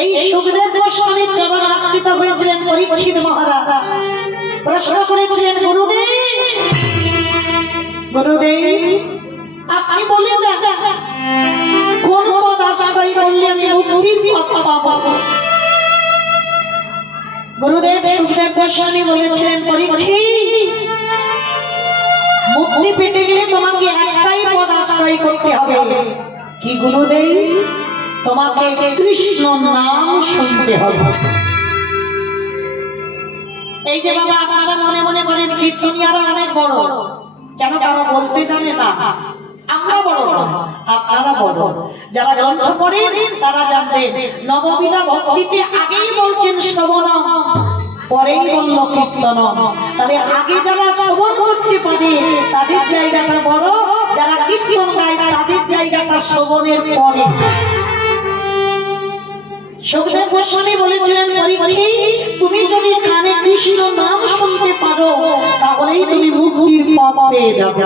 এই সুখদেব গোস্বামীর চরণ আশ্রিত হয়েছিলেন পরীক্ষিত মহারাজ। প্রশ্ন করেছিলেন, গুরুদেব গুরুদেব আপনি বলেন কোন পদ আশ্রয় করলে আমি মুক্তির পথ পাবো? গুরুদেব সুখদেব গোস্বামী বলেছিলেন, পরীক্ষিত মুক্তি পেতে গেলে তোমাকে একটাই পদ আশ্রয় করতে হবে। কি গুরুদেব? তোমাকে কৃষ্ণ নাম শুনতে হবে। এই যে বাবা আপনারা মনে মনে বলেন কীর্তনিয়ারা অনেক বড়, কেন তারা বলতে জানে না? আমরা বড়, আপনারা বড়। যারা গ্রন্থ পড়েন তারা জানবেন নববিধা ভক্তিতে আগেই বলছেন শ্রবণ, পরেই বলল কীর্তন। তাহলে আগে যারা শ্রবণ করতে পারে তাদের জায়গাটা বড়, যারা কীর্তন গায় তাদের জায়গাটা শ্রবণের পরে। সুখদেব গোস্বামী বলেছিলেন, পরীক্ষিত তুমি যদি কানে কৃষ্ণ নাম শুনতে পারো তাহলেই তুমি মুক্তির পথ পেয়ে যাবে।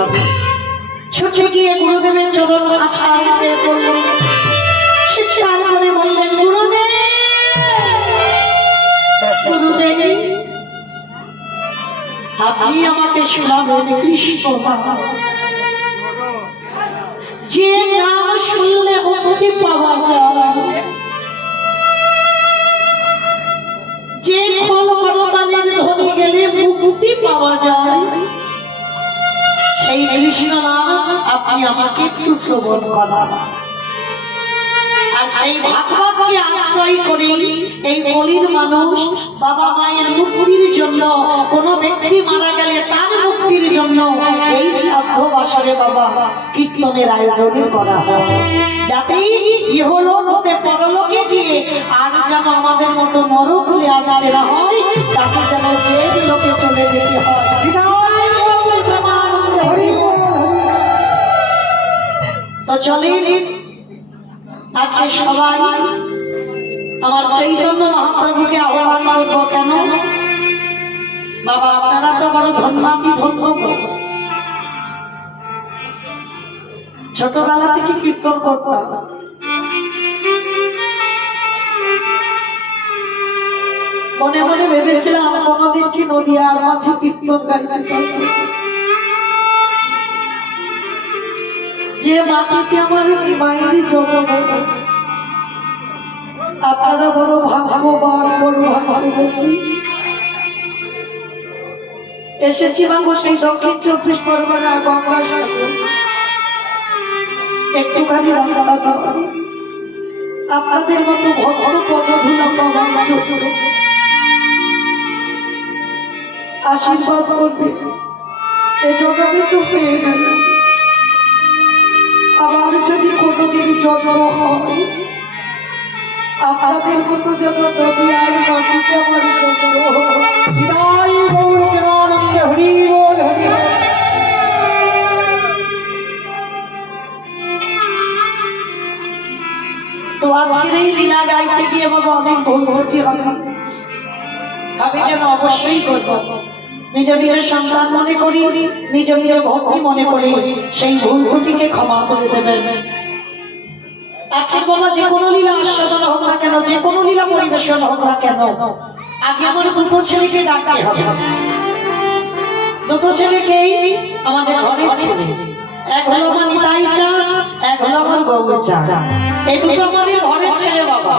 ছুটে গিয়ে গুরুদেবের চরণ আছাড় করে বলল, চিৎকার করে বললেন, গুরুদেব গুরুদেব আপনি আমাকে শোনাবেন কৃষ্ণ নাম, যে নাম শুনলে মুক্তি পাওয়া যায়, যে ফল করতালের ধরে গেলে মুক্তি পাওয়া যায়, সেই কৃষ্ণ নাম আপনি আমাকে একটু শ্রবণ করান। আর সেই ভাগবতকে আশ্রয় করে এই কলির মানুষ বাবা মায়ের মুক্তির জন্য, কোন ব্যক্তি মারা গেলে তার মুক্তির জন্য এই শ্রাদ্ধ বাসরে বাবা কীর্তনের আয়োজন করা হয়, যাতে ইহলোক হতে পরলোকে গিয়ে আর যেন আমাদের মতো নরকুলে আসতে না হয়, তাকে যেন দেব লোকে চলে যেতে হয়। তো চলেন আজকে সবাই আমার চৈতন্য মহাপ্রভুকে আহ্বান করবো। কেন বাবা আপনারা তো বড় ধন্যাতি ধন্য, ছোটবেলা থেকে কীর্তন করতাম, মনে মনে ভেবেছিলাম কোনদিন কি নদীয়ার মাঝে কীর্তন গাইতে পারবো, যে মাটিতে আমার মায়েরই জন্ম। আপনারা বড় ভাগ্যবান, বড় ভাগ্যবতী। এসেছি বাবু সেই দক্ষিণ 24 পরগনা গঙ্গা সাগর, একটুখানি রাস্তা পাওয়া আপনাদের মতো ভক্ত পদধূলা পাওয়ার জন্য আশীর্বাদ করবে। এ জন্মে তো পেয়ে গেল, আবার যদি কোনোদিন জন্ম হয় আপনাদের মতো যেন নদী আর মাটিতে আমার জন্ম হয়। তো আজকের এই লীলা গাইতে গিয়ে বাবা অনেক ভুল ত্রুটি হবে, আমি যেন অবশ্যই করবো। নিজ নিজের সন্তান মনে করি, নিজ নিজের ভক্তি মনে করি, সেই ভুল ত্রুটিকে ক্ষমা করে দেবেন। আজকে বাবা যে কোনো লীলা আস্বাদন হোক না কেন, যে কোনো লীলা পরিবেশন হোক না কেন, আগে আমার দুটো ছেলেকে ডাকতে হবে। দুটো ছেলেকেই আমাদের ঘরের ছেলে, এক হলো আমার নিতাই চাঁদ, এক হলো আমার গৌরী চাঁদ। এই দুটো আমাদের ঘরের ছেলে বাবা,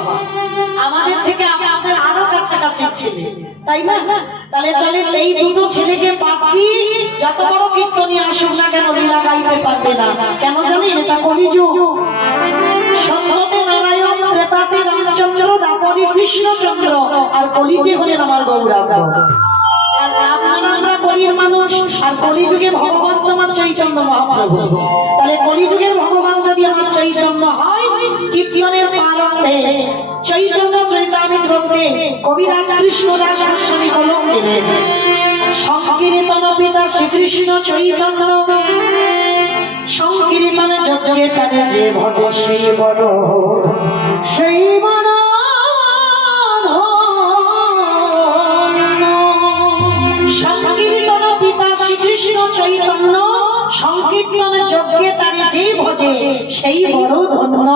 আমাদের থেকে আমাদের আরো কাছাকাছি ছেলে, তাই না? তাহলে চলে এই দুটো ছেলেকে বাকি যত বড় কীর্তনী আসুক না কেন লীলা গাইতে পারবে না। কেন জানেন? এটা কলিযুগ। সত্যতে নারায়ণ, ত্রেতাতে রামচন্দ্র, দ্বাপরে কৃষ্ণচন্দ্র, আর কলিতে হলেন আমার গৌরাঙ্গ। আমরা কলির মানুষ, আর কলিযুগে ভগবান তোমার চৈতন্য মহাপ্রভু। তাহলে কলিযুগের ভগবান যদি আমার চৈতন্য হয়, কীর্তনের প্রারম্ভে চৈতন্য চরিতামৃত গ্রন্থে কবিরাজ কৃষ্ণদাস গোস্বামী কলম দিলেন, সংকীর্তন পিতা শ্রীকৃষ্ণ চৈতন্য, সংকীর্তন যজ্ঞে তারে যে ভজে সেই বড়, সেই বড় সংকীর্তন পিতা শ্রীকৃষ্ণ চৈতন্য, সংকীর্তন যজ্ঞে তারে যে ভজে সেই বড় ধন্য।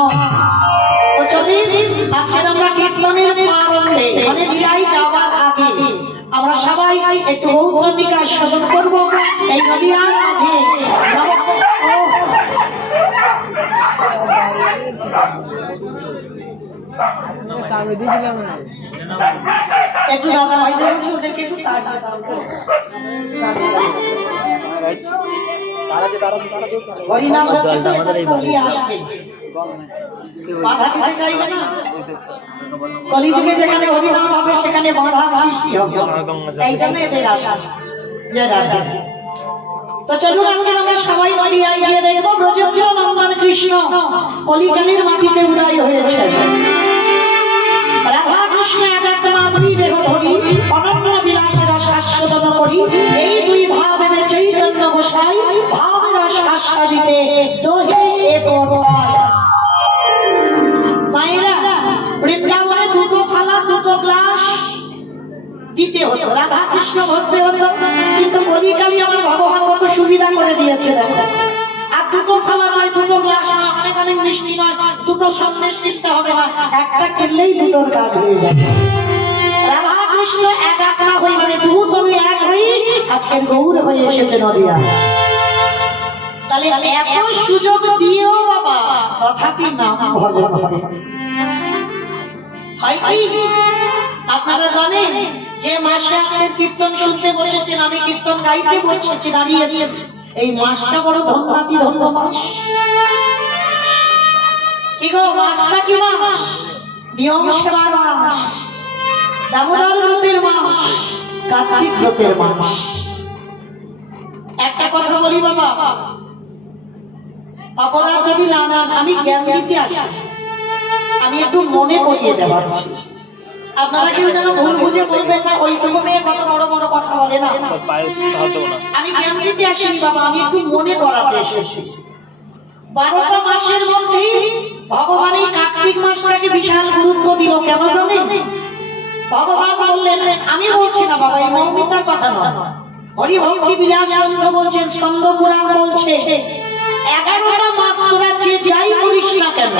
কীর্তনের প্রারম্ভে মানে লীলায় যাওয়ার আগে আমরা সবাই একটু গৌত্রদিকে আস্বাদন করবো এই নদিয়ার মাঝে। একটু দাদা ভাইদের বলছি ওদেরকে একটু হরিনাম হচ্ছে তো আসবে বাধা দিতে চাইবে না। কলিযুগে যেখানে হরিনাম হবে সেখানে বাধা সৃষ্টি হবে, এই জন্য এদের আশা। তো চলুন আজকে আমরা সবাই নদিয়ায় গিয়ে দেখবো ব্রজেন্দ্র নন্দন কৃষ্ণ কলিকালের মাটিতে উদয় হয়েছে। রাধা কৃষ্ণ এক একটা দুই দেহ ধরি অনন্ত বিলাসের শাশ্বত করি, এই দুই ভাব এবে চৈতন্য গোসাই ভাবের আস্বাদিতে দোহে এক মায়েরা। বৃন্দাবনে দুটো থালা দুটো গ্লাস দিতে হতো, রাধা কৃষ্ণ ভরতে হতো, কিন্তু কলিকালে আমার ভগবান কত সুবিধা করে দিয়েছে। আর দুটো থালা নয়, দুটো গ্লাস নয়, অনেক অনেক মিষ্টি নয়, দুটো সন্দেশ কিনতে হবে না, একটা কিনলেই দুটোর কাজ হয়ে যাবে। রাধা কৃষ্ণ এক এক না হই মানে দু তুমি এক হই আজকের গৌর হয়ে এসেছে নদিয়া। তাহলে এত সুযোগ দিয়েও বাবা তথাপি নাম ভজন হয় কি? আপনারা জানেন যে মাসে আজকের কীর্তন শুনতে বসেছেন, আমি কীর্তন গাইতে বসেছি দাঁড়িয়েছি, এই মাসটা বড় ধন্যাতি ধন্য মাস। কি গো মাসটা কি মাস? নিয়ম সেবার মাস, দামোদর ব্রতের মাস, কার্তিক ব্রতের মাস। একটা কথা বলি বাবা, অপরাধ যদি না না আমি জ্ঞান দিতে আসি, আমি একটু মনে করিয়ে দেওয়াচ্ছি, আপনারা কেউ যেন ভুল বুঝে বলবেন না ওইটুকু মেয়ে কত বড় বড় কথা বলে না। আমি জ্ঞান দিতে আসিনি বাবা, আমি একটু মনে করাতে এসেছি। 12টা মাসের মধ্যে ভগবান এই কার্তিক মাসটাকে বিশাল গুরুত্ব দিল। কেন জানেন? ভগবান বললেন, আমি বলছি না বাবা, এই মৌমিতার কথা নয়, হরি ভক্তি বিলাস গ্রন্থ বলছেন, স্কন্দ পুরাণ বলছে 11টা মাস তোরা যে যাই করিস না কেন,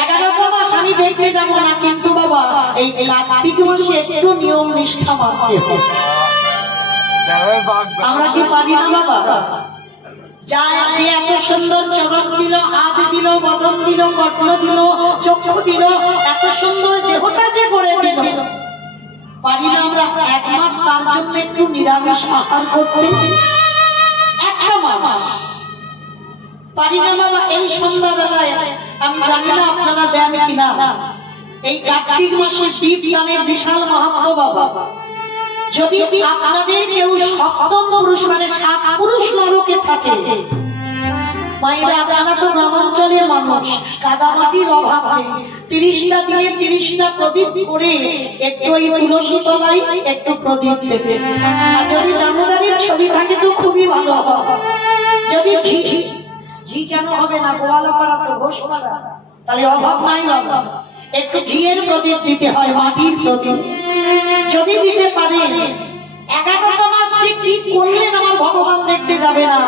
11টা মাস আমি দেখতে যাবো না, কিন্তু বাবা এই কার্তিক মাসে একটু নিয়ম নিষ্ঠা মানতে হবে। আমরা কি পারি না বাবা? যা যে এত সুন্দর চরণ দিল, হাত দিল, বদন দিল, কর্ণ দিল, চক্ষু দিল, এত সুন্দর দেহটা যে গড়ে দিল, পারি না আমরা এক মাস তার জন্য একটু নিরামিষ আহার করতে? একটা মাস পারি না বাবা? এই সন্ধ্যাবেলায় আমি জানি না আপনারা দেন কিনা, এই কার্তিক মাসে দীপ দানের বিশাল মাহাত্ম্য বাবা। যদি আপনাদের কেউ সপ্তম পুরুষ মানে 7 পুরুষ নরকে থাকে, মায়েরা আপনারা তো গ্রামাঞ্চলের মানুষ, কাদামাটির অভাব নেই, 30টা দিনে 30টা প্রদীপ করে একটু ওই তুলসী তলায় একটু প্রদীপ দেবে। আর যদি দামোদরের ছবি থাকে তো খুবই ভালো হবে। যদি ঘি কেন হবে না, গোয়ালাপাড়া তো ঘোষপাড়া, তাহলে অভাব নাই বাবা। একটু ঘিয়ের প্রদীপ দিতে হয়, মাটির প্রদীপ যদি দিতে পারে। 11টা মাস যে কি করলেন আমার ভগবান দেখতে যাবে না,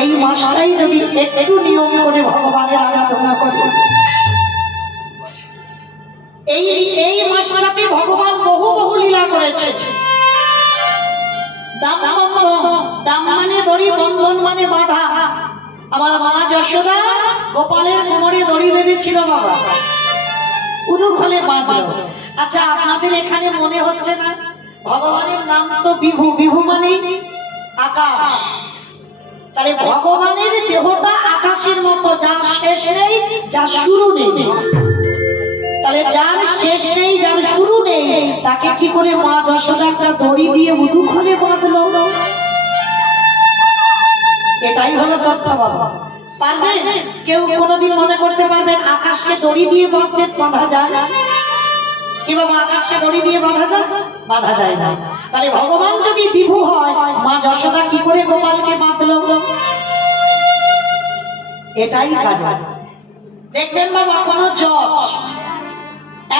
এই মাসটাই যদি একটু নিয়ম করে ভগবানের আরাধনা করে, এই মাসটাতে ভগবান বহু বহু লীলা করেছে। দাম মানে দড়ি, বন্ধন মানে বাধা। আমার মা যশোদা গোপালের কোমরে দড়ি বেঁধেছিল বাবা, উদু খোলে বাঁধল। আচ্ছা আপনাদের এখানে মনে হচ্ছে না ভগবানের নাম তো বিভু, বিভু মানে আকাশ, তাহলে ভগবানের দেহটা আকাশের মতো, যার শেষ নেই যার শুরু নেই, তাহলে যার শেষ নেই যার শুরু নেই তাকে কি করে মা যশোদা একটা দড়ি দিয়ে উদু খোলে বাঁধল? এটাই হলো তথ্য বাবা। পারবেন কেউ কোনোদিন মনে করতে পারবেন আকাশকে দড়ি দিয়ে বাঁধা যায়? কি বাবা আকাশকে দড়ি দিয়ে বাঁধা যায় না। তাহলে ভগবান যদি বিভু হয়, মা যশোদা কি করে গোপালকে বাঁধলো? এটাই কারণ। দেখবেন বাবা কোন জজ,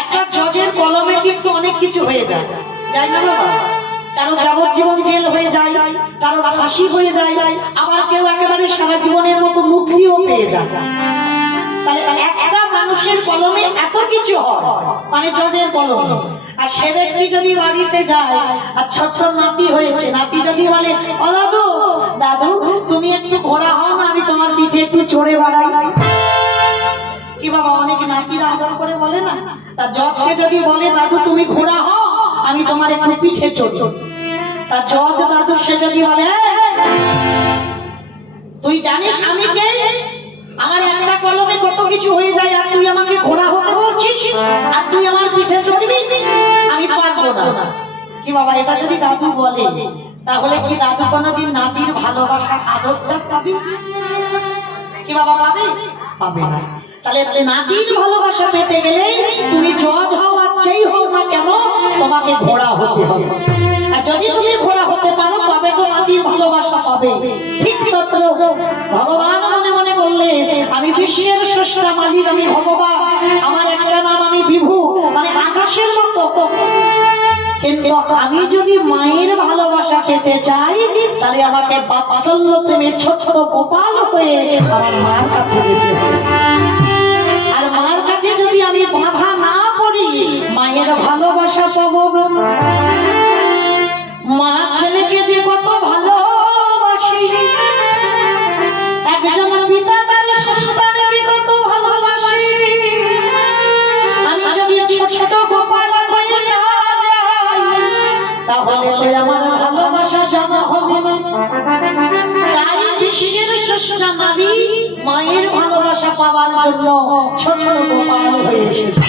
একটা জজের কলমে কিন্তু অনেক কিছু হয়ে যায়, যাই না বাবা? কারো যাবজ্জীবন জেল হয়ে যায়, কারো ফাঁসি হয়ে যায়, আবার কেউ একেবারে সারা জীবনের মতো মুক্তিও পেয়ে যায়। তাহলে একটা মানুষের কলমে এত কিছু হয়, মানে জজের কলম। আর সে ব্যক্তি যদি বাড়িতে যায় আর ছোট নাতি হয়েছে, নাতি যদি বলে ও দাদু দাদু তুমি একটু ঘোড়া হও না, আমি তোমার পিঠে একটু চড়ে বেড়াই, কি বাবা অনেক নাতিরা আদর করে বলে না। তা জজকে যদি বলে দাদু তুমি ঘোড়া হও, আমি তোমার একটু পিঠে চড়ি, তা জজ দাদু সে যদি বলে তুই জানিস আমি কে, আমার একটা কলমে কত কিছু হয়ে যায়, আর তুই আমাকে ঘোড়া হতে বলছিস, আর তুই আমার পিঠে চড়বি, আমি পারবো না। কি বাবা এটা যদি দাদু বলে, তাহলে কি দাদু কোনোদিন নাতির ভালোবাসা আদরটা পাবে? কি বাবা পাবে? পাবে না। তাহলে নাতির ভালোবাসা পেতে গেলে তুমি জজ হও আর যেই হও না কেন, তোমাকে ঘোড়া হতে হবে। আর যদি তুমি ঘোড়া হতে পারো তবে তো নাতির ভালোবাসা পাবে। ঠিক তত্র ভগবান মনে মনে বললে আমি বিশ্বের স্রষ্টা মালিক, আমি ভগবান, আমার একটা নাম আমি বিভু, মানে আকাশের মতো। কিন্তু আমি যদি মায়ের ভালোবাসা পেতে চাই, তাহলে আমাকে বাৎসল্য প্রেমে ছোট ছোট গোপাল হয়ে আমার মার কাছে যেতে হবে। আর মার কাছে যদি আমি বাধা না পড়ি, মায়ের ভালোবাসা পাবো না। মা ছেলেকে যে কত ভালোবাসি, একজন পিতা তার সন্তানকে কত ভালোবাসি, আমি যদি ছোট ছোট গোপাল হয়ে না যাই, তাহলে আমার ভালোবাসা জানা হবে না। তাই বিশ্বের স্রষ্টা নারী মায়ের ভালোবাসা পাওয়ার জন্য ছোট ছোট গোপাল হয়ে এসেছে।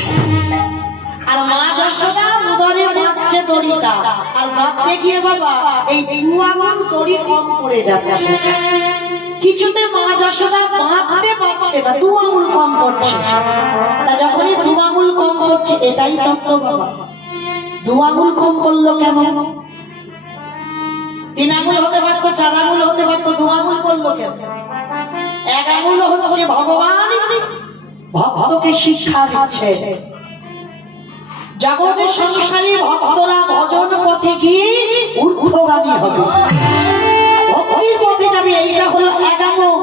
আর মা যশোদা উদরে বাঁধছে দড়িটা, আর বাঁধতে গিয়ে বাবা এই 2 আঙুল দড়ি কম পড়ে যাচ্ছে, কিছুতে মা যশোদা বাঁধতে পারছে না, 2 আঙুল কম পড়ছে। তা যখনই 2 আঙুল কম পড়ছে, এটাই তত্ত্ব বাবা। 2 আঙুল কম পড়লো কেমন? 3 আঙুল হতে পারতো, 4 আঙুল হতে পারতো, 2 আঙুল পড়লো কেন? 1 আঙুল হচ্ছে ভগবান ভক্তকে শিক্ষা দিচ্ছে। জগতের সংসারী ভক্তরা ভজন পথে গিয়ে ঊর্ধ্বগামী হবে, ভক্তির পথে যাবে, এইটা হলো 1 আঙুল।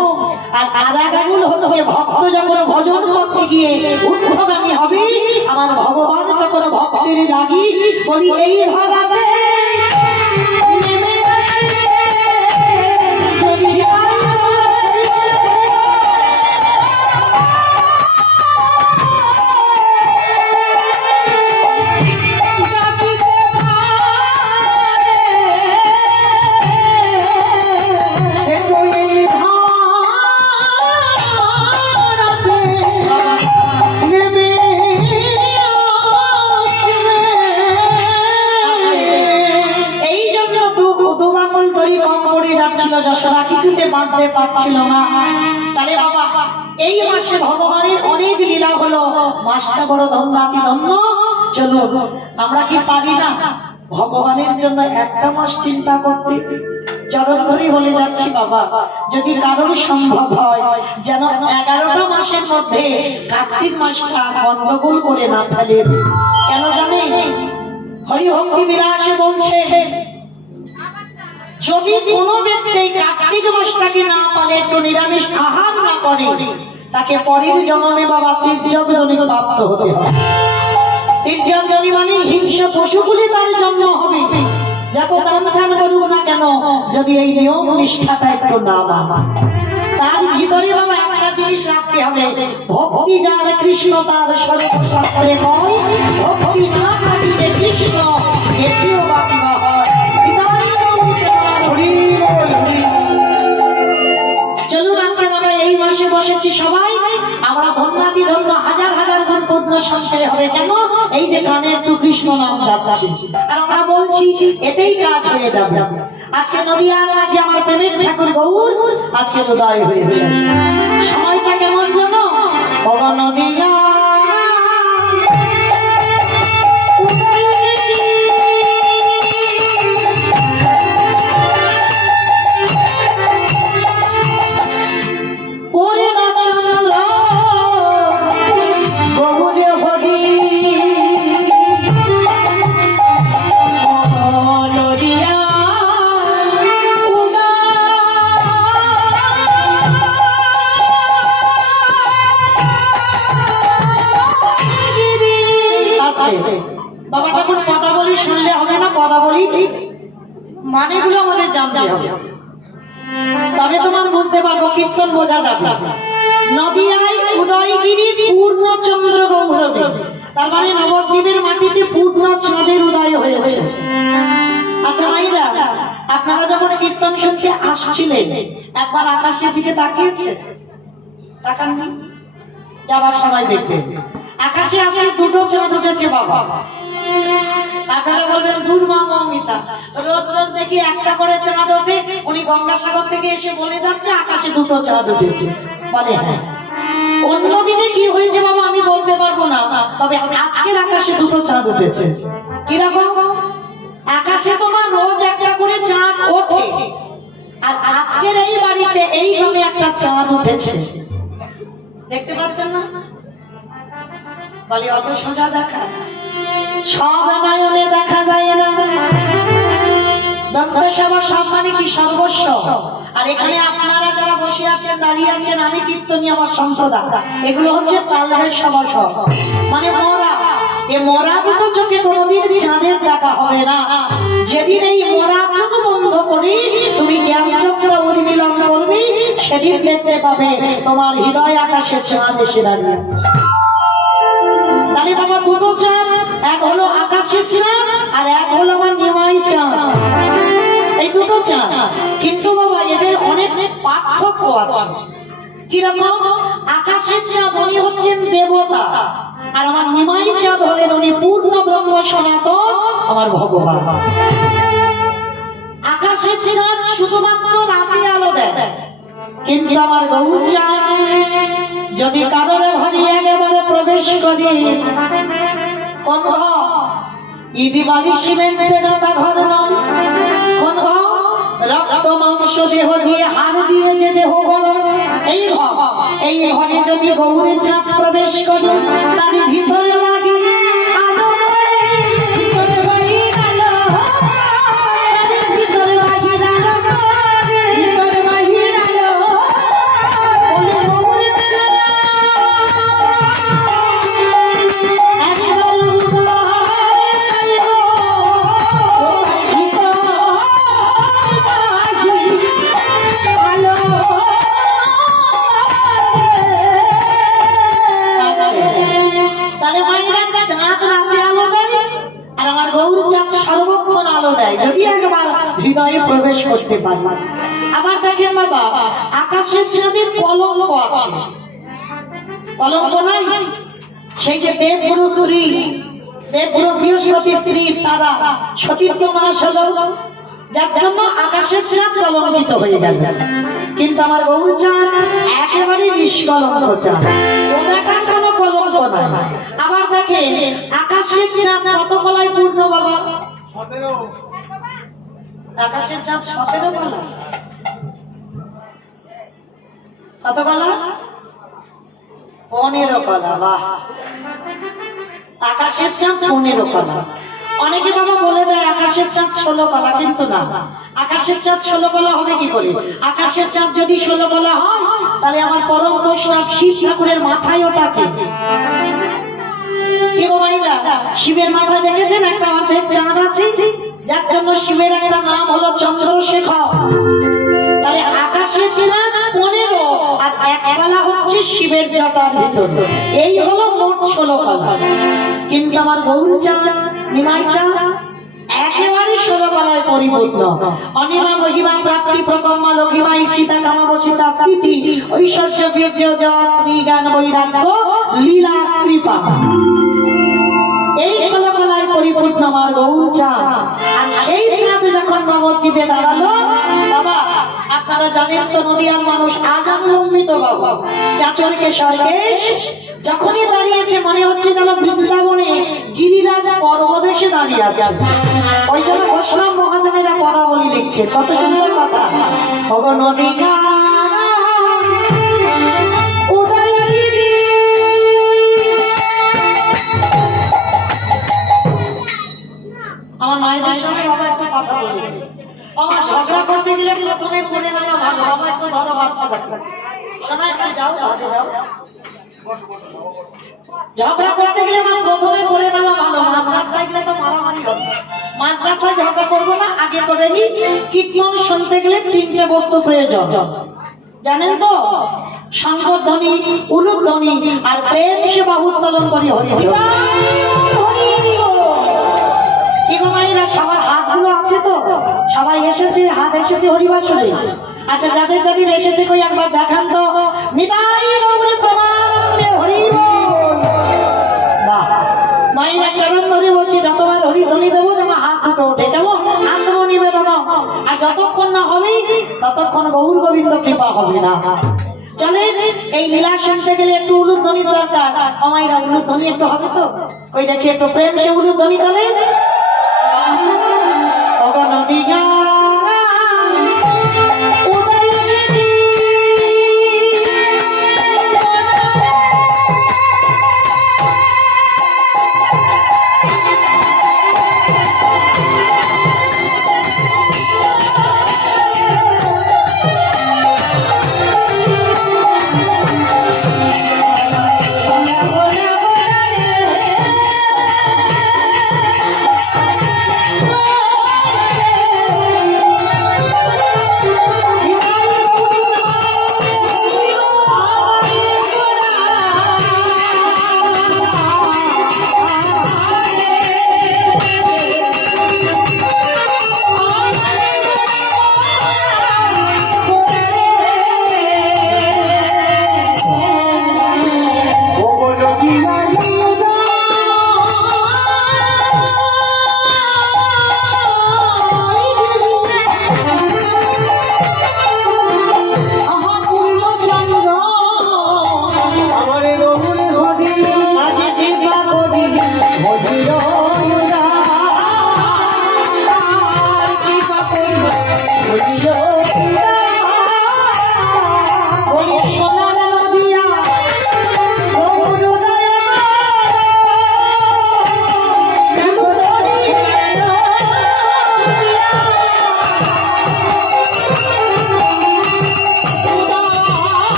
আর 1 আঙুল হচ্ছে ভক্ত যখন ভজন পথে গিয়ে ঊর্ধ্বগামী হবে, আমার ভগবান তখন ভক্তের লাগি বলি এই ভাগাতে যশোদা কিছুতে বাঁধতে পারছিল না। তাহলে বাবা এই মাসে ভগবানের অনেক লীলা হলো, মাসটা বড় ধন্যাতি ধন্য। চলো আমরা কি পারি না ভগবানের জন্য একটা মাস চিন্তা করতে? চরণ ধরে বলে যাচ্ছি বাবা, যদি কারোর সম্ভব হয় যেন 11টা মাসের মধ্যে কার্তিক মাসটা গন্ডগোল করে না ফেলে। কেন জানেন? হরিভক্তি বিলাসে বলছে যদি কোনো ব্যক্তি কার্তিক মাসটাকে না পালে, একটু নিরামিষ আহার না করে, তাকে পরের জন্মে বাবা তির্যক জনি প্রাপ্ত হতে হবে। তির্যক জনি মানে হিংস্র পশুগুলি তার জন্ম হবে, যত দান ধ্যান করুক না কেন, যদি এই নিয়ম নিষ্ঠাটা একটু না মানা। তার ভিতরে বাবা একটা জিনিস রাখতে হবে, ভক্তি যার কৃষ্ণ তার সর্বশাস্ত্রে নয়, ভক্তি না থাকিলে কৃষ্ণ এটিও বাকিবা হয়। চলুন আজকে আমরা এই মাসে বসেছি সবাই, আমরা ধন্যাতি ধন্য হাজার হাজার গুণ পদ্ম সঞ্চয় হবে। কেন? এই যে কানে একটু কৃষ্ণ নাম যাচ্ছে, আর আমরা বলছি এতেই কাজ হয়ে যাবে। আজকে নদিয়ার মাঝে আমার প্রেমের ঠাকুর গৌর আজকে উদয় হয়েছে। সময়টা কেমন জানো? ওগো নদিয়া বাবা ঠাকুর পদাবলী শুনলে হবে না, পদাবলী মানেগুলো আমাদের জানতে হবে, তবে তোমার বুঝতে পারবো, কীর্তন বোঝা যাবে। নদিয়ায় উদয়গিরি পূর্ণচন্দ্র গৌরবে, তার মানে নবদ্বীপের মাটিতে পূর্ণ চাঁদের উদয় হয়েছে। আচ্ছা ভাইরা, আপনারা যখন কীর্তন শুনতে আসছিলেন একবার আকাশের দিকে তাকিয়েছে? তাকাননি? যাবার সময় দেখবেন আকাশে আছে দুটো চাঁদ উঠেছে বাবা। আপনারা বলবেন দূর মা মমিতা, রোজ রোজ দেখি একটা করে চাঁদ ওঠে, উনি গঙ্গাসাগর থেকে এসে বলে যাচ্ছে আকাশে দুটো চাঁদ উঠেছে। বলে হ্যাঁ। অন্যদিনে কি হয়েছে বাবা আমি বলতে পারবো না, তবে আজকের আকাশে দুটো চাঁদ উঠেছে। কিরকম? আকাশে তোমার রোজ একটা করে চাঁদ ওঠে, আর আজকের এই বাড়িতে এই রঙে একটা চাঁদ উঠেছে। দেখতে পাচ্ছেন না? বলে অত সোজা দেখা, সব নয়নে দেখা যায় না। দন্তসভা সব মানে কি সর্বস্ব। আর এখানে আপনারা যারা বসে আছেন, দাঁড়িয়ে আছেন, আমি কীর্তনী আমার সম্প্রদায়, এগুলো হচ্ছে তালের সভা, মানে মরা। এ মরা দুটো চোখে কোনোদিন চাঁদের দেখা হবে না। যেদিন এই মরা চোখ বন্ধ করি তুমি জ্ঞান চক্র উন্মিলন করবি, সেদিন দেখতে পাবে তোমার হৃদয় আকাশে চাঁদ এসে দাঁড়িয়ে আছে। তাহলে বাবা দুটো চাঁদ, এক হলো আকাশের চাঁদ আর এক হলো আমার নিমাই চাঁদ, এই দুটো চাঁদ। কিন্তু বাবা এদের অনেক পার্থক্য আছে। কিরকম? আকাশের চাঁদ উনি হচ্ছেন দেবতা, আর আমার নিমাই চাঁদ হলেন উনি পূর্ণ ব্রহ্ম সনাতন আমার ভগবান। আকাশের চাঁদ শুধুমাত্র রাতে আলো দেয়, কিন্তু আমার গৌর চাঁদ যদি কারণে ভারী একেবারে প্রবেশ করে, কোন ইটি বালি সিমেন্টে গাঁথা ঘর নয়, কোন রক্ত মাংস দেহ দিয়ে হাড় দিয়ে যে দেহ বড়, এই ঘর, এই ঘরে যদি গৌরের চাঁদ প্রবেশ করে তার ভিতরে লাগে আলো, ভিতরে লাগে আলো, ভিতরে লাগে আলো, ভিতরে লাগে আলো। বলে গৌরের চাঁদ একবার সর্বক্ষণ আলো দেয় যদি একবার হৃদয়ে প্রবেশ করতে পারে। আবার দেখেন বাবা, আকাশের চাঁদের কলঙ্ক আছে, কলঙ্ক নাই? সেই যে দেবগুরু স্ত্রী, দেবগুরু বৃহস্পতি স্ত্রী, তারা সতীত্ব নাশ হলো, যার জন্য আকাশের চাঁদ কলঙ্কিত হয়ে গেল। কিন্তু আমার গৌর চাঁদ একেবারে নিষ্কলঙ্ক চাঁদ, ওনাটার কোনো কলঙ্ক নাই। আবার দেখেন আকাশের চাঁদ কত কলায় পূর্ণ বাবা? 17। আকাশের চাঁদ 17 কলা। কত কলা? 15 কলা। বাহ! আকাশের চাঁদ 15 কলা। অনেকে বাবা বলে দেয় আকাশের চাঁদ 16 কলা, কিন্তু না, আকাশের চাঁদ 16 কলা হবে কি করে? আকাশের চাঁদ যদি 16 কলা হয় তাহলে আমার পরম বৈষ্ণব শিব ঠাকুরের মাথায় ওটাকে কি বলাইলা? শিবের মাথা দেখেছেন একটা অর্ধেক চাঁদ আছে, যার জন্য শিবের একটা নাম হলো চন্দ্রশেখর। তাহলে আকাশের চাঁদ 15 আর এক কলা হচ্ছে শিবের জটার ভিতর, এই হলো মোট 16 কলা। কিন্তু আমার গৌর চাঁদ, নিমাই চাঁদ একেবারে 16 কলায় পরিপূর্ণ। অনিমা মহিমা প্রাপ্তি প্রকম্মা লঘিমা ইপ্সিতা কামাবসিতা স্থিতি ঐশ্বর্য বীর্য যশ শ্রী জ্ঞান বৈরাগ্য লীলা কৃপা, এই 16 কলায় পরিপূর্ণ আমার গৌর চাঁদ। আর সেই চাঁদ যখন নবদ্বীপে দাঁড়ালো বাবা, আপনারা জানেন তো নদিয়ার মানুষ আজানুলম্বিত বাবা, চাচরকে স্বর্গেশ যখনই দাঁড়িয়েছে মনে হচ্ছে যেন বৃন্দাবনে গিরিরাজ পর্বদেশে দাঁড়িয়ে আছে। ওই জন্য বৈষ্ণব মহাজনেরা পদাবলী লিখছে, কত সুন্দর কথা। ভগ নদিয়া আমার মায়েদের সঙ্গে বাবা একটা কথা বলি, বাবা ঝগড়া করতে গেলে প্রথমে করে নেওয়া ভালো। বাবা একটু ধরো বাচ্চাটাকে, শোনা একটু যাও, ভালো যাও। ঝগড়া করতে গেলে প্রথমে করে নেওয়া ভালো, বলেনি কীর্তন শুনতে গেলে তিনটে বস্তু প্রয়োজন, জানেন তো? শঙ্খধ্বনি, উলুধ্বনি আর প্রেম সে বাহু উত্তোলন করি হরি হরি কি গো মায়েরা, সবার হাতগুলো আছে তো? সবাই এসেছে, হাত এসেছে হরিবাসরে? আচ্ছা, যাদের যাদের এসেছে কই একবার দেখান তো। নিতাই গৌর প্রমাণে হরি বল। বাহ, মায়েরা চরণ ধরে বলছি যতবার হরি ধ্বনি দেবো যেন হাত দুটো ওঠে, কেমন? হাত দেবো নিবেদন, আর যতক্ষণ না হবে ততক্ষণ গৌর গোবিন্দ কৃপা হবে না। চলেন, এই লীলা শুনতে গেলে একটু উলুধ্বনির দরকার। মায়েরা উলুধ্বনি একটু হবে তো? ওই দেখি একটু প্রেম সে উলুধ্বনি তোলে। অগণদিগা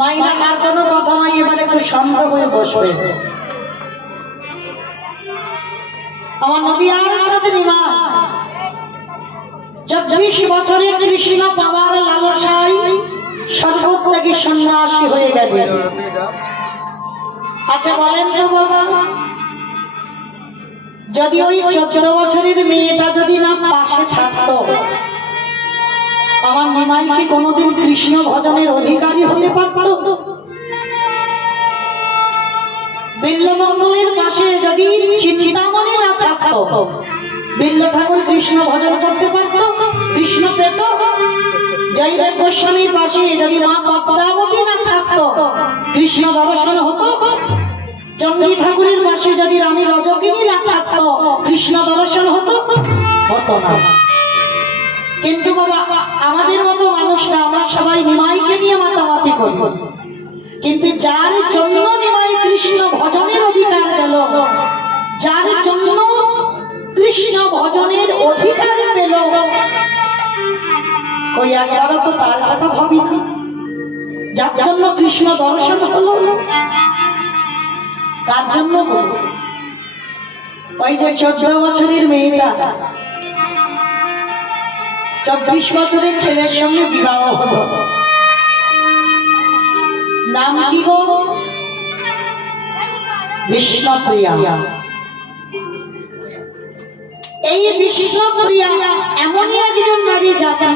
মাইনা আর কোনো কথা নাই, এবার একটু শান্ত হয়ে বসবে। আমার নবী আর সাথে নিমা 24 বছরের কৃষ্ণ পাওয়ার লালসায় সর্বত্যাগী সন্ন্যাসী হয়ে গেলেন। আচ্ছা বলেন তো বাবা, যদি ওই 14 বছরের মেয়েটা যদি না পাশে থাকতো, আমার নিমাই কি কোনোদিন কৃষ্ণ ভজনের অধিকারী হতে পারত? বিল্লমঙ্গলের পাশে যদি চিন্তামণি না থাকতো, বিল্ল ঠাকুর কৃষ্ণ ভজন করতে পারত? কৃষ্ণ পেত? জয়দেব গোস্বামীর পাশে যদি মা পদ্মাবতী না থাকতো, কৃষ্ণ দর্শন হতো? চন্দ্রী ঠাকুরের পাশে যদি রানী রজকিনী না থাকতো, কৃষ্ণ দর্শন হতো? হতো না। কিন্তু বাবা আমাদের মতো মানুষরা আমরা সবাই নিমাইকে নিয়ে মাতামাতি করি, কিন্তু যার জন্য নিমাই কৃষ্ণ ভজনের অধিকার গেল, যার জন্য কৃষ্ণ ভজনের অধিকার পেল, ওই একবার তো তার কথা ভাবি না, যার জন্য কৃষ্ণ দর্শন হলো, তার জন্য ওই যে 14 বছরের মেয়েটা 24 বছরের ছেলের সঙ্গে বিবাহ হলো, নাম কি গো? বিষ্ণুপ্রিয়া। এই বিষ্ণুপ্রিয়া এমনই একজন নারী জাতি,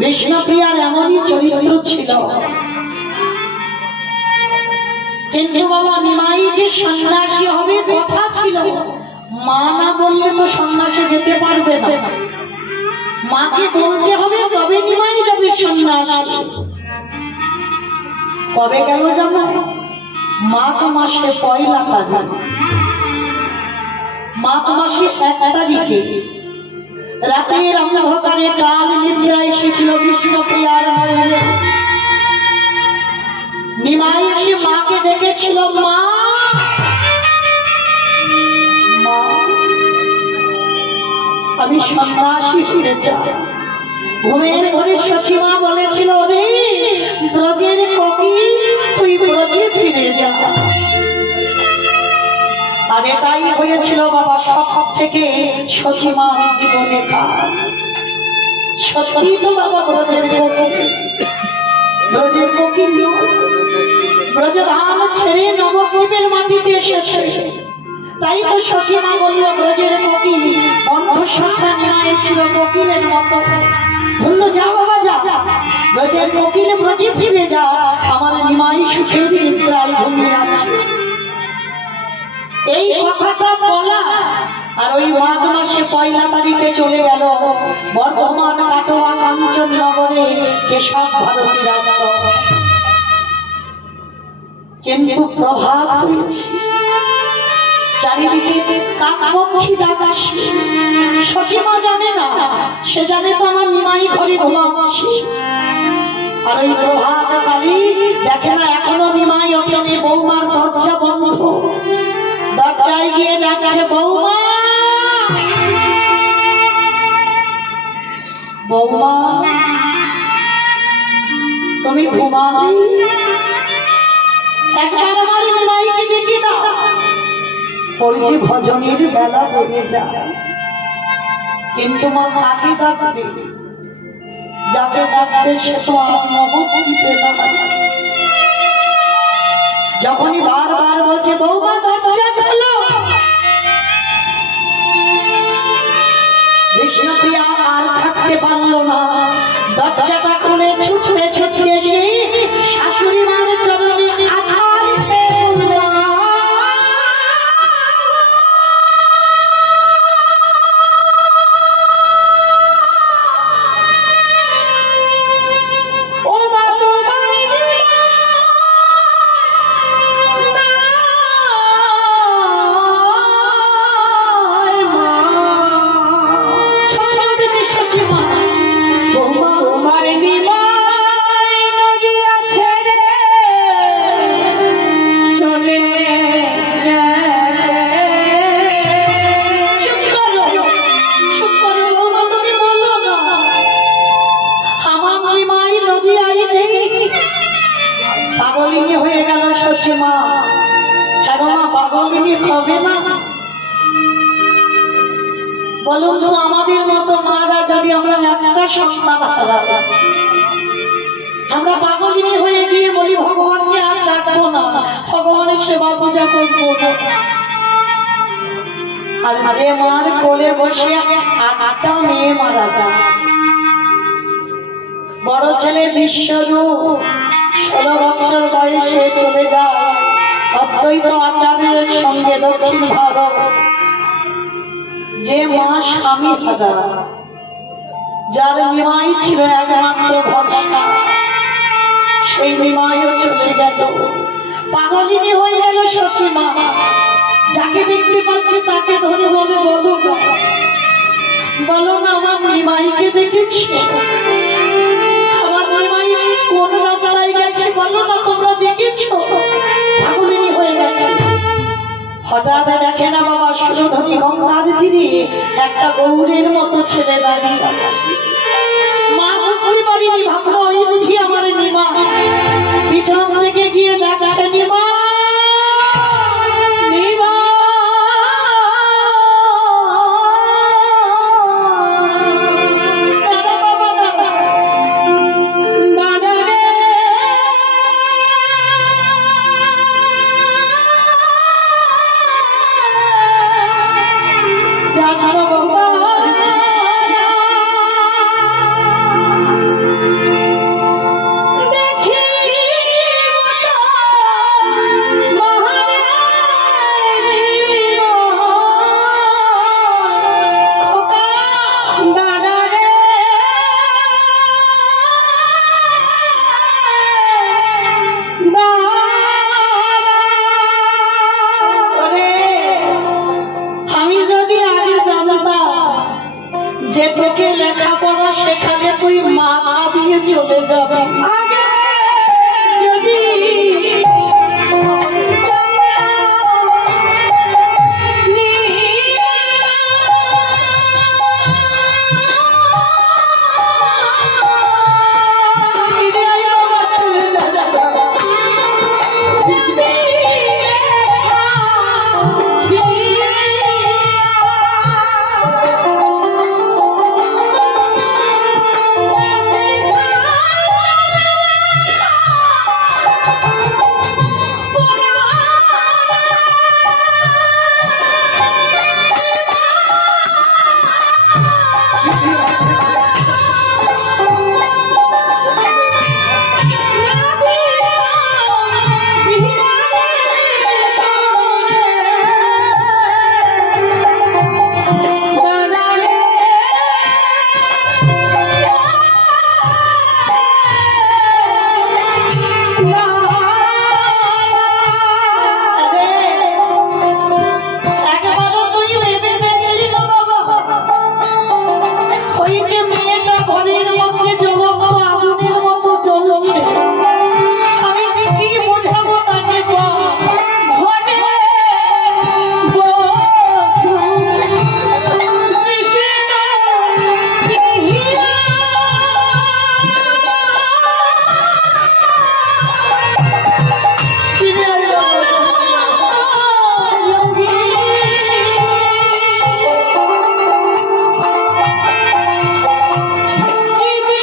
বিষ্ণুপ্রিয়ার এমনই চরিত্র ছিল। কিন্তু বাবা নিমাই যে সন্ন্যাসী হবে কথা ছিল, মা না বললে তো সন্ন্যাসে যেতে পারবে না, মাকে বলতে হবে তবে নিমাই যাবে সন্ন্যাসী। কবে গেল জানো? মাঘ মাসে 1 তারিখ, মাঘ মাসে 1 তারিখে রাতের অন্ধকারে কাল নিদ্রা এসেছিল বিষ্ণুপ্রিয়ার মনে। নিমাই এসে মাকে ডেকেছিল, মা আমি সন্ন্যাসী হতে চাই। ঘুমের ঘরে সচিমা বলেছিল, রে ব্রজের কোকিল তুই ব্রজে ফিরে যা। আর এটাই হয়েছিল বাবা সব থেকে সচিমার জীবনে কাল। সত্যি তো বাবা ব্রজের কোকিল, ব্রজের কোকিল ব্রজধাম ছেড়ে নবদ্বীপের মাটিতে এসেছে। তাই তো সচিমা বলল ব্রজের কোকিল, কণ্ঠস্বরটা নিমাই ছিল কোকিলের মতো। বললো যা বাবা যা, ব্রজের কোকিল ব্রজে ফিরে যা, আমার নিমাই সুখের নিদ্রায় ঘুমিয়ে আছে। এই কথাটা বলা আর ওই মাঘ মাসে 1 তারিখে চলে গেল বর্ধমান কাটোয়া কাঞ্চননগরে কেশব ভারতীর আশ্রম। কিন্তু প্রভাত হয়েছে, চারিদিকে কাকপক্ষী ডাকছে। সচিমা জানে না, সে জানে তো আমার নিমাই ঘরে ঘুমাচ্ছে। আর ওই প্রভাত কালী দেখে না এখনো নিমাই ওঠেনি, বৌমার দরজা বন্ধ। দরজায় গিয়ে ডাকছে, বৌমা বৌমা তুমি ঘুমাবে? একবার আমার নিমাইকে ডেকে দাও। বলছি ভজনের বেলা হয়ে যায়, কিন্তু মা কাকে ডাকবে? যাকে ডাকবে সে তো আমার নবদ্বীপে দাঁড়ায়। যখনই বারবার বলছে বৌমা দরজা খোলো, বিষ্ণুপ্রিয়া আর থাকতে পারল না, দরজাটা খুলে ছুটতে ছুটতে এসে শাশুড়ি মার চরণে আছাড় খেয়ে বলল, ও মা পাগলিনী হয়ে গেল সচিমা। হ্যাঁ মা পাগলিনী হবে না? বলুন তো আমাদের মতো মারা যদি আমরা একটা সন্তান হারাই, আমরা পাগলিনী হয়ে গিয়ে বলি ভগবানকে আর ডাকবো না, ভগবানের সেবা পূজা করবো না। আর যে মার কোলে বসে 8টা মেয়ে মারা যায়, বড় ছেলে বিশ্বরূপ 16 বছর বয়সে চলে যায় অদ্বৈত আচার্যের সঙ্গে দক্ষিণ ভারত। যে মা স্বামী হারা, যার নিমাই ছিল একমাত্র ভরসা, সেই নিমাইও চলে গেল। পাগলিনী হয়ে গেল সচিমা। যাকে দেখতে পাচ্ছে তাকে ধরে বলে, বলো দেখেছি আমার নিমাই কোন রাস্তায় গেছে বলো না, তোমরা দেখেছো? পাগলিনী হয়ে গেছে। হঠাৎ দেখে না বাবা সুরধনী গঙ্গার তীরে একটা গৌরের মতো ছেলে দাঁড়িয়ে আছে। মা বুঝতে পারিনি, ভাবলো ওই বুঝি আমার নিমা। পিছন থেকে গিয়ে ডাকছে, নিমা